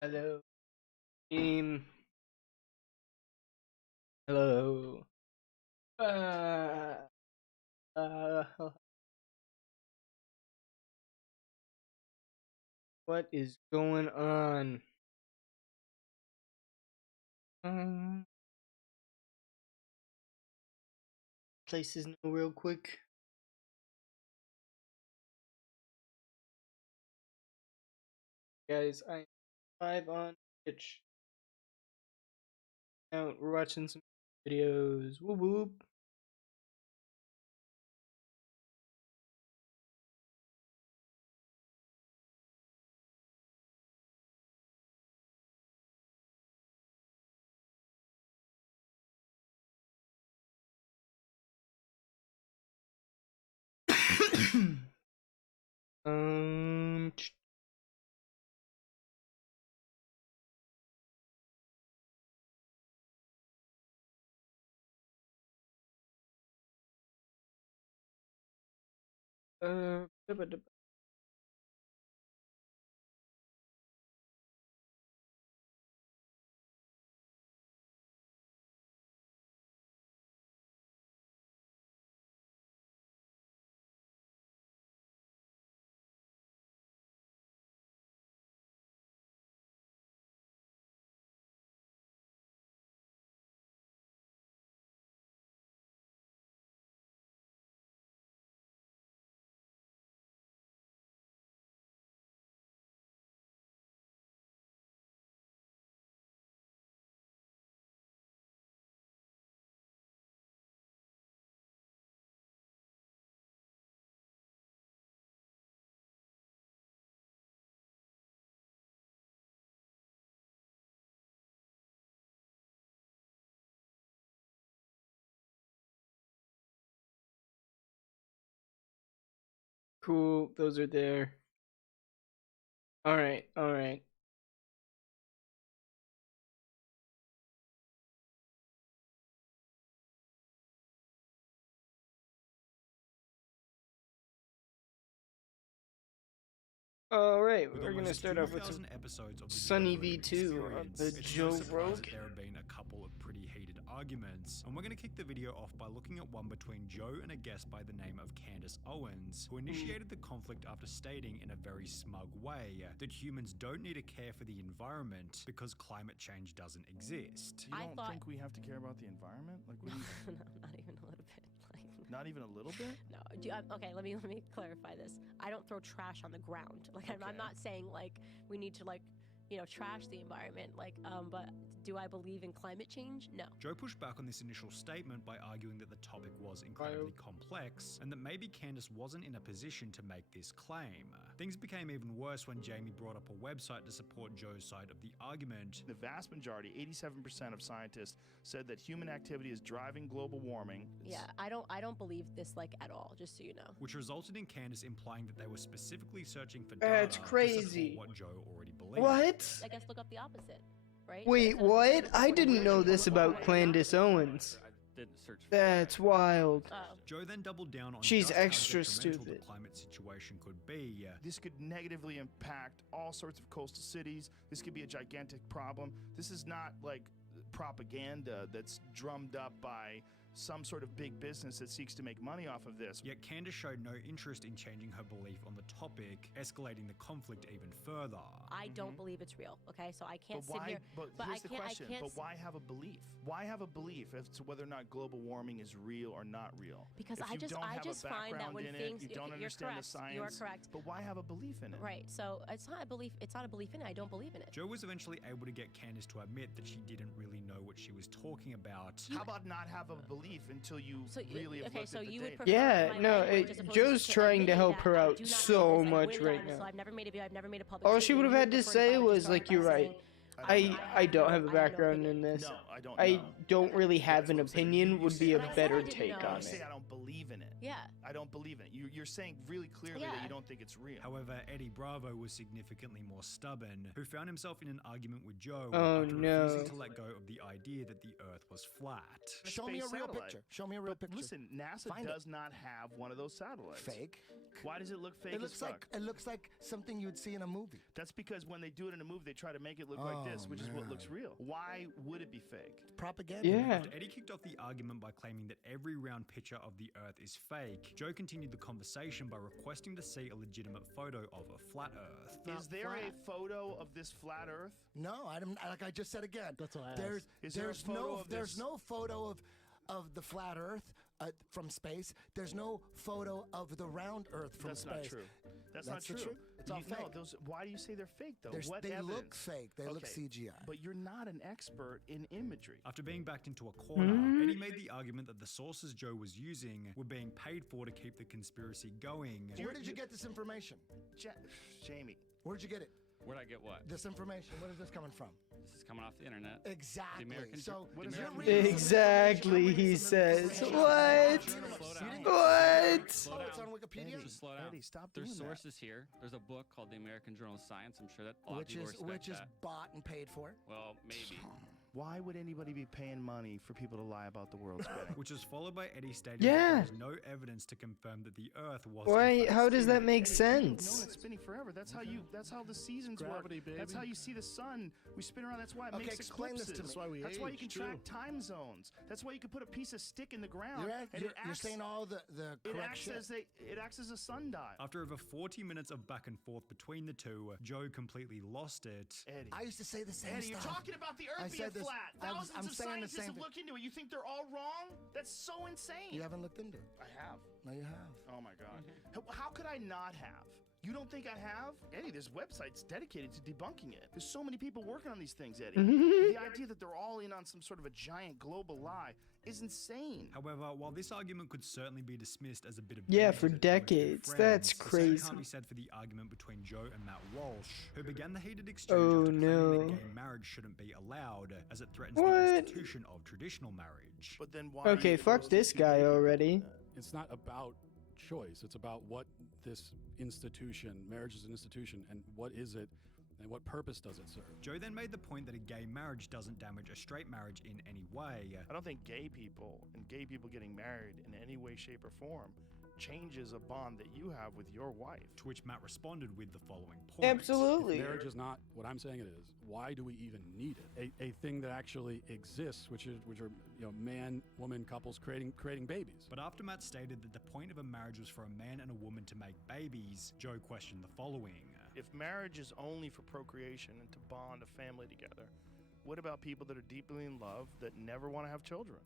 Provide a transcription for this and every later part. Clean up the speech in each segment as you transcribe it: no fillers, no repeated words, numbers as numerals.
Hello, team. Hello. Uh, what is going on? Um, Places know real quick. Guys, I'm live on Twitch. Now we're watching some videos. Whoop whoop. um, uh, cool. Those are there. All right, all right. All right, we're gonna start off with some episodes of the Sunny Rogan V2 of experience. the It's Joe no surprise Rogan. that there have been a couple of pretty heated arguments, and we're going to kick the video off by looking at one between Joe and a guest by the name of Candace Owens, who initiated the conflict after stating in a very smug way that humans don't need to care for the environment because climate change doesn't exist. You don't think we have to care about the environment? Like, what do you... No, not even a little bit. Like, Not even a little bit? no. Okay, let me clarify this. I don't throw trash on the ground. Like, I'm not saying like we need to trash the environment. But do I believe in climate change? No. Joe pushed back on this initial statement by arguing that the topic was incredibly complex and that maybe Candace wasn't in a position to make this claim. Things became even worse when Jamie brought up a website to support Joe's side of the argument. The vast majority, 87% of scientists, said that human activity is driving global warming. Yeah, I don't believe this at all, just so you know. Which resulted in Candace implying that they were specifically searching for That's data crazy. to support what Joe already believed. What? I guess look up the opposite, right? Wait, what? I didn't know this about Candace Owens. That's wild. Oh. Joe then doubled down on She's just how extra detrimental stupid. the climate situation could be. This could negatively impact all sorts of coastal cities. This could be a gigantic problem. This is not like propaganda that's drummed up by some sort of big business that seeks to make money off of this. Yet Candace showed no interest in changing her belief on the topic, escalating the conflict even further. I don't believe it's real. Okay, so I can't But sit why? here. But but here's I the can't. question. I can't. But why have a belief? Why have a belief as to whether or not global warming is real or not real? Because If I you just don't have a find that background when in things it, you don't you're understand correct. the science. You are correct. But why have a belief in it? Right. So it's not a belief. It's not a belief in it. I don't believe in it. Joe was eventually able to get Candace to admit that she didn't really know what she was talking about. How about not have a belief until you really have looked so at the you data? would prefer Yeah, my no, language as opposed Joe's to trying to admitting help that her I out do not so know this. I much wouldn't right honest, now. So I've never made a public All she statement. would have You had to prefer say if I was just like, start "You're by right. saying, I don't have a no background in opinion." this. No, I don't I know. don't really have an That's what I'm saying. opinion." You Would say be I a don't better know. take No. on You say it. I don't believe in it. Yeah. I don't believe in it. You're saying really clearly that you don't think it's real. However, Eddie Bravo was significantly more stubborn, who found himself in an argument with Joe Oh, after no. refusing to let go of the idea that the Earth was flat. Show me a Space real satellite. picture. Show me a real picture. Listen, NASA Find does not have one of those satellites. Fake. Why does it look fake It as looks fuck? like something you'd see in a movie. That's because when they do it in a movie, they try to make it look like this, which is what looks real. Why would it be fake? Propaganda. Yeah. After Eddie kicked off the argument by claiming that every round picture of the Earth is fake, Joe continued the conversation by requesting to see a legitimate photo of a flat Earth. Is there a photo of this flat Earth? No, I don't. Like I just said again. That's what I There's asked. Is there a photo of there's this? no photo of the flat Earth from space. There's no photo of the round Earth from That's space. not true. That's not That's the true. truth. It's all No, fake. why do you say they're fake though? What They evidence? look fake. They look Okay, CGI. But you're not an expert in imagery. After being backed into a corner, Eddie made the argument that the sources Joe was using were being paid for to keep the conspiracy going. Where did you get this information? Jamie. Where did you get it? Where'd I get what? This information. Where is this coming from? This is coming off the internet. Exactly. American- So the you're American- reading Exactly, he says. Slow What? down. What? Slow Oh, it's down. on Wikipedia. Just slow down. Eddie, stop There's doing that. sources here. There's a book called the American Journal of Science. I'm sure that a lot of Which people is respect that. bought and paid for. Well, maybe. Why would anybody be paying money for people to lie about the world spinning? Which was followed by Eddie stating Yeah. that there was no evidence to confirm that the Earth was. in Why? fact How does that spinning. make Eddie, sense? No, it's spinning forever. That's how you. That's how the seasons Gravity, work. baby. That's how you see the sun. We spin around. That's why it Okay, makes explain this eclipses. to me. That's why we That's why you age, can too. track time zones. That's why you can put a piece of stick in the ground. You're acts, saying all the it correct acts shit. as it acts as a sundial. After over 40 minutes of back and forth between the two, Joe completely lost it. Eddie. I used to say the same Eddie, you're stuff. talking about the I Earth being said this- flat. I'm Thousands of saying the scientists same have thing. looked into it. You think they're all wrong? That's so insane. You haven't looked into it. I have. No, you have. Oh my God. How could I not have? You don't think I have? Eddie, this website's dedicated to debunking it. There's so many people working on these things, Eddie. The idea that they're all in on some sort of a giant global lie is insane. However, while this argument could certainly be dismissed as a bit of Yeah, banter for between two decades. friends, That's the same crazy. can't be said for the argument between Joe and Matt Walsh, who began the heated exchange Oh, after claiming no. that gay marriage shouldn't be allowed, as it threatens What? the institution of traditional marriage. But then why? Okay, fuck this guy already. It's not about choice. It's about what this institution, marriage is an institution, and what is it, and what purpose does it serve? Joe then made the point that a gay marriage doesn't damage a straight marriage in any way. I don't think gay people and gay people getting married in any way, shape, or form changes a bond that you have with your wife. To which Matt responded with the following point. Absolutely. If marriage is not what I'm saying it is, why do we even need it? A thing that actually exists, which are man, woman couples creating babies. But after Matt stated that the point of a marriage was for a man and a woman to make babies, Joe questioned the following. If marriage is only for procreation and to bond a family together, what about people that are deeply in love that never want to have children?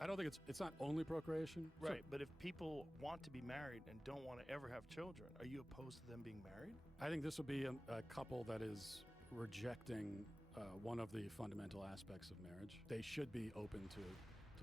I don't think it's not only procreation. So- Right, but if people want to be married and don't want to ever have children, are you opposed to them being married? I think this would be a couple that is rejecting one of the fundamental aspects of marriage. They should be open to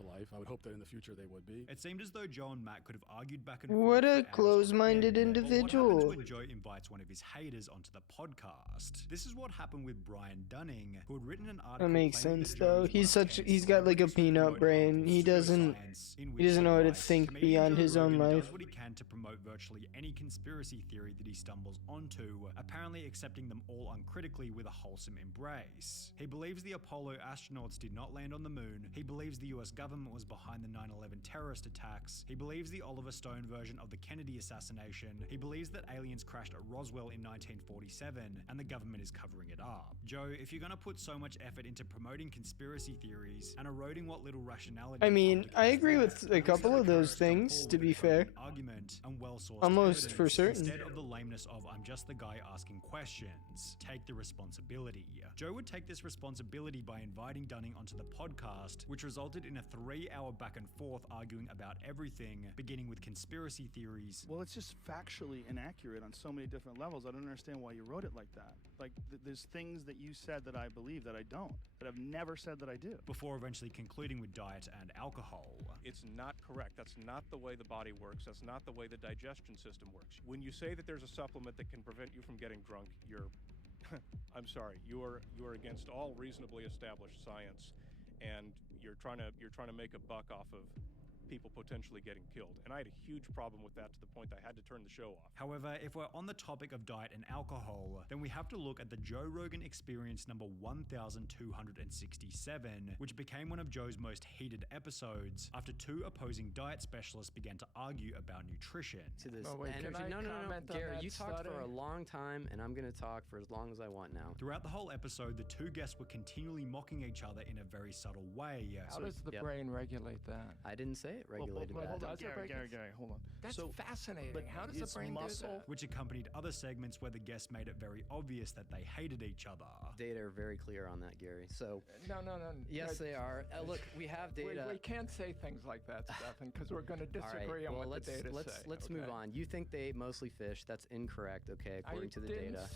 life. I would hope that in the future they would be. It seemed as though Joe and Matt could have argued back and What forth a for hours close-minded on end. But individual. what happens when Joe invites one of his haters onto the podcast? This is what happened with Brian Dunning, who had written an article. That makes claiming sense that Joe though. was He's one of such Candace's he's got like a celebrities peanut promoting brain. He doesn't pseudoscience, in which he doesn't know how to advice, think comedian beyond Joe his own Rogan life. does what he can to promote virtually any conspiracy theory that he stumbles onto, apparently accepting them all uncritically with a wholesome embrace. He believes the Apollo astronauts did not land on the moon. He believes the US government was behind the 9/11 terrorist attacks. He believes the Oliver Stone version of the Kennedy assassination. He believes that aliens crashed at Roswell in 1947 and the government is covering it up. Joe, if you're gonna put so much effort into promoting conspiracy theories and eroding what little rationality I mean, the public I has agree left, with a couple use of the those courage things, come to be forward with fair. an argument and well-sourced Almost for evidence, certain. instead of the lameness of I'm just the guy asking questions. Take the responsibility. Joe would take this responsibility by inviting Dunning onto the podcast, which resulted in a 3-hour back and forth arguing about everything, beginning with conspiracy theories. Well, it's just factually inaccurate on so many different levels. I don't understand why you wrote it like that. Like, there's things that you said that I believe that I don't, that I've never said that I do. Before eventually concluding with diet and alcohol. It's not correct. That's not the way the body works. That's not the way the digestion system works. When you say that there's a supplement that can prevent you from getting drunk, you're I'm sorry, you're against all reasonably established science, and you're trying to make a buck off of people potentially getting killed. And I had a huge problem with that to the point that I had to turn the show off. However, if we're on the topic of diet and alcohol, then we have to look at the Joe Rogan Experience number 1267, which became one of Joe's most heated episodes after two opposing diet specialists began to argue about nutrition. To this Oh, wait, can energy. I No, comment on Gary, that you talked for a study? long time, and I'm going to talk for as long as I want now. Throughout the whole episode, the two guests were continually mocking each other in a very subtle way. How does the brain regulate that? I didn't say it regulated Well, that. hold on, Does it break Gary, it? Gary, hold on. That's So, fascinating. but How does the it's brain do muscle. that? Which accompanied other segments where the guests made it very obvious that they hated each other. Data are very clear on that, Gary. So, No. yes, they are. Look, we have data. We can't say things like that, Stefan, because we're going to All right, disagree on well, what the data say. let's move okay? on. You think they ate mostly fish. That's incorrect, okay, according to the didn't data.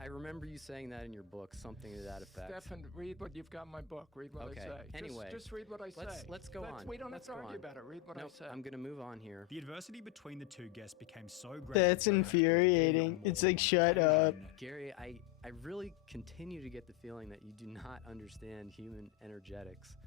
I remember you saying that in your book, something to that effect. Stefan, read what you've got in my book. Read what Okay, I say. anyway, just read what I say. let's go on. We don't Let's have to go argue on. about it. Read what Nope, I say. I'm going to move on here. The adversity between the two guests became so great. That's that Joe had to take the video infuriating. on It's more like, than shut one up. occasion. Gary, I really continue to get the feeling that you do not understand human energetics,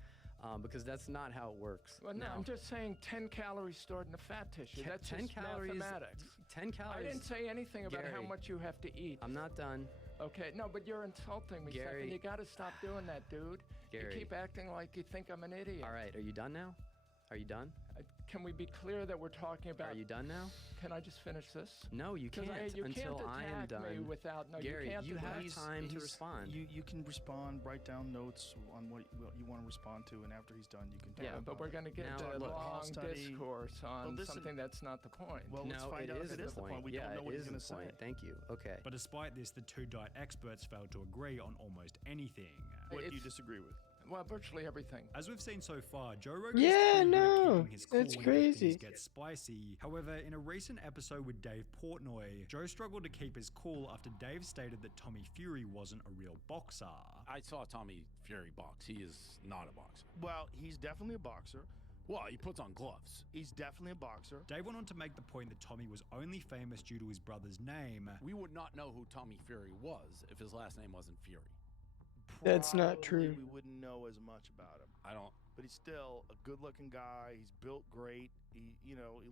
because that's not how it works. Well, no, Now, I'm just saying 10 calories stored in the fat tissue. That's 10 just calories. mathematics. 10 calories. I didn't say anything about how Gary, much you have to eat. I'm not done. Okay, no, but you're insulting me, Gary. Stefan. You got to stop doing that, dude. Gary. You keep acting like you think I'm an idiot. All right, are you done now? Are you done? Can we be clear that we're talking about... Are you done now? Can I just finish this? No, you 'Cause can't you until can't I am attack me done. without... No, Gary, you can't you do have that. time to respond. You can respond, write down notes on what you want to respond to, and after he's done, you can talk Yeah, about but we're it. going to get Now, into a look, long study- discourse on listen- something that's not the point. Well, let's No, find it out is if it is the point. We yeah, don't know what it he's is going the to say. point. Thank you. Okay. But despite this, the two diet experts failed to agree on almost anything. What do you It's- disagree with? Well, virtually everything. As we've seen so far, Joe Rogan Yeah, is pretty good at no, keeping his cool it's whenever crazy. things get spicy. However, in a recent episode with Dave Portnoy, Joe struggled to keep his cool after Dave stated that Tommy Fury wasn't a real boxer. I saw Tommy Fury box. He is not a boxer. Well, he's definitely a boxer. Well, he puts on gloves. He's definitely a boxer. Dave went on to make the point that Tommy was only famous due to his brother's name. We would not know who Tommy Fury was if his last name wasn't Fury. That's not Probably true. We wouldn't know as much about him. I don't. But he's still a good-looking guy. He's built great. He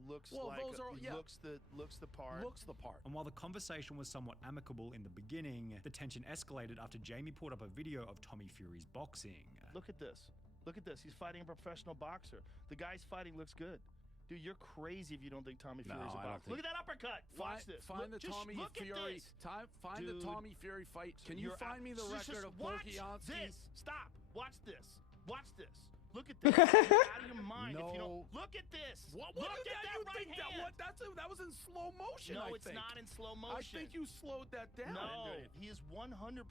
looks Well, like those are- he yeah. looks the part. Looks the part. And while the conversation was somewhat amicable in the beginning, the tension escalated after Jamie pulled up a video of Tommy Fury's boxing. Look at this. Look at this. He's fighting a professional boxer. The guy's fighting looks good. Dude, you're crazy if you don't think Tommy No, Fury's a I don't boxer. think- Look at that uppercut. Watch Find, this. Find Look, the just Tommy look at Fury. this. Find Dude, the Tommy Fury fight. Can you You're find me the just record of watch Pokiansky? this. Stop. Watch this. Watch this. Look at this. You're out of your mind if you don't. No. Look at this. What? Look What at that you right think hand. that was in slow motion. No, I it's think. not in slow I motion. think you slowed that down. No, he is 100%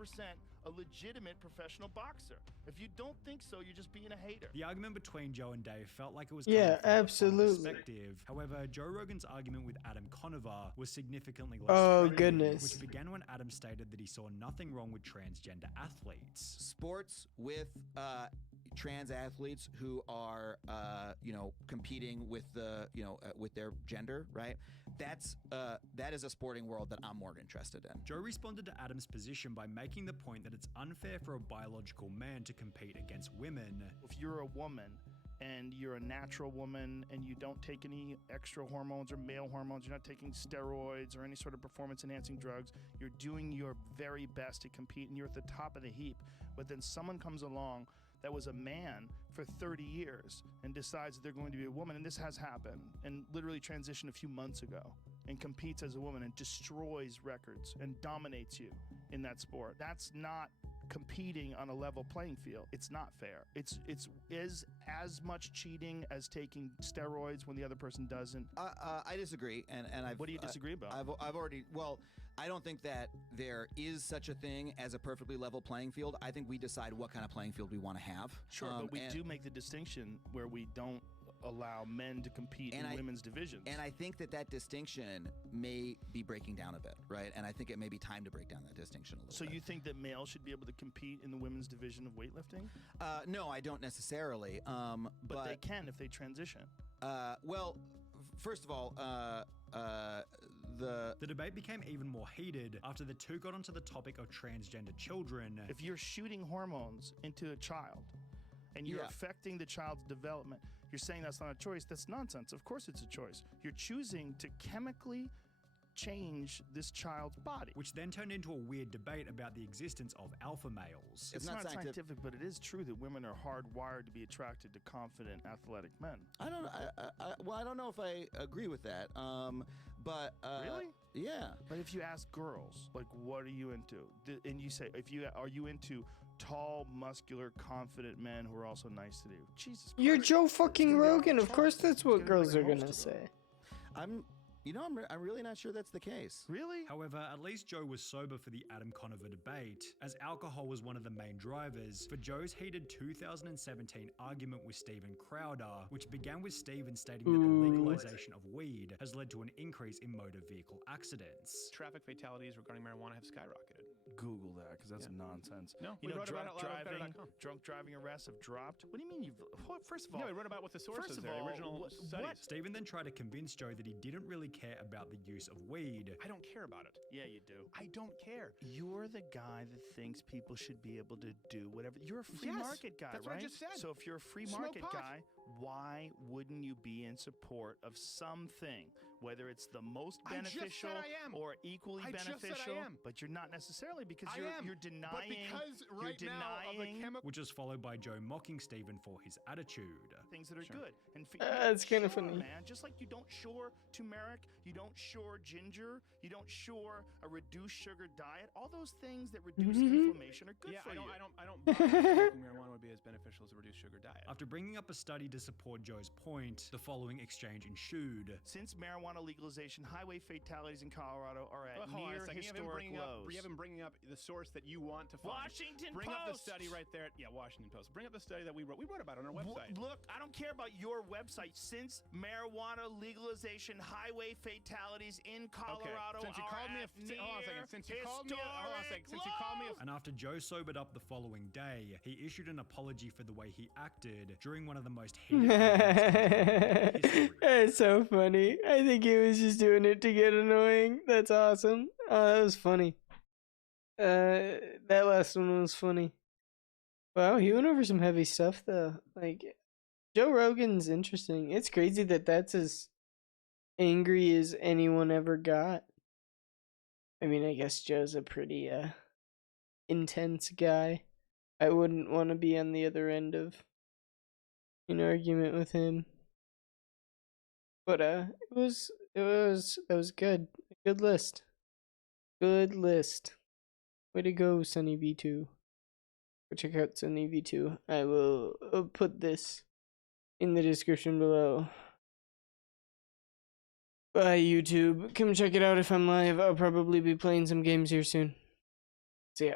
a legitimate professional boxer. If you don't think so, you're just being a hater. The argument between Joe and Dave felt like it was Yeah, coming from a different absolutely. perspective. However, Joe Rogan's argument with Adam Conover was significantly less Oh, threatening, goodness. which began when Adam stated that he saw nothing wrong with transgender athletes. Sports with trans athletes who are competing with with their gender, right? That is a sporting world that I'm more interested in. Joe responded to Adam's position by making the point that it's unfair for a biological man to compete against women. If you're a woman and you're a natural woman and you don't take any extra hormones or male hormones, you're not taking steroids or any sort of performance enhancing drugs, you're doing your very best to compete and you're at the top of the heap. But then someone comes along that was a man for 30 years and decides that they're going to be a woman, and this has happened, and literally transitioned a few months ago and competes as a woman and destroys records and dominates you in that sport. That's not competing on a level playing field. It's not fair. It's as much cheating as taking steroids when the other person doesn't. I disagree, and I've. What do you disagree about? I've already. Well, I don't think that there is such a thing as a perfectly level playing field. I think we decide what kind of playing field we want to have. Sure, but we do make the distinction where we don't allow men to compete in women's divisions. And I think that distinction may be breaking down a bit, right? And I think it may be time to break down that distinction a little bit. So you think that males should be able to compete in the women's division of weightlifting? No, I don't necessarily. But they can if they transition. Well, first of all, the debate became even more heated after the two got onto the topic of transgender children. If you're shooting hormones into a child and you're affecting the child's development, You're saying that's not a choice. That's nonsense. Of course it's a choice. You're choosing to chemically change this child's body. Which then turned into a weird debate about the existence of alpha males. It's not scientific, but it is true that women are hardwired to be attracted to confident, athletic men. I don't know if I agree with that. But really? Yeah. But if you ask girls, like, what are you into? And you say, are you into tall, muscular, confident men who are also nice to you? Jesus Christ. You're Joe fucking Rogan. Of course that's what girls are gonna say. I'm really not sure that's the case. Really? However, at least Joe was sober for the Adam Conover debate, as alcohol was one of the main drivers for Joe's heated 2017 argument with Steven Crowder, which began with Steven stating that the legalization of weed has led to an increase in motor vehicle accidents. Traffic fatalities regarding marijuana have skyrocketed. Google that, because that's nonsense. No, you we know, wrote about it drunk driving arrests have dropped. What do you mean first of all? No, we wrote about what the sources there, the original studies. Steven then tried to convince Joe that he didn't really care about the use of weed. I don't care about it. Yeah, you do. I don't care. You're the guy that thinks people should be able to do whatever. You're a free market guy, that's right? What I just said. So if you're a free market guy, why wouldn't you be in support of something? Whether it's the most beneficial or equally beneficial, but you're not necessarily, because you're denying. Which is followed by Joe mocking Steven for his attitude. Things that are good. And it's kind of funny, man. Just like you don't shore turmeric, you don't shore ginger, you don't shore a reduced sugar diet. All those things that reduce inflammation are good for you. I don't buy smoking marijuana would be as beneficial as a reduced sugar diet. After bringing up a study to support Joe's point, the following exchange ensued. Since marijuana legalization, highway fatalities in Colorado are at near historic lows. You haven't bringing up the source that you want to find. Washington Bring Post. up the study right there. Yeah, Washington Post. Bring up the study that we wrote. We wrote about it on our website. Look, I don't care about your website. Since marijuana legalization, highway fatalities in Colorado Since you called me Since you called me And after Joe sobered up the following day, he issued an apology for the way he acted during one of the most heated arguments in history. It's so funny. I think he was just doing it to get annoying. That's awesome. Oh, that was funny. That last one was funny. Wow, he went over some heavy stuff though. Like, Joe Rogan's interesting. It's crazy that that's as angry as anyone ever got. I mean, I guess Joe's a pretty intense guy. I wouldn't want to be on the other end of an argument with him. But that was good. Good list. Good list. Way to go, Sunny V2. Go check out Sunny V2. I will put this in the description below. Bye, YouTube. Come check it out if I'm live. I'll probably be playing some games here soon. See ya.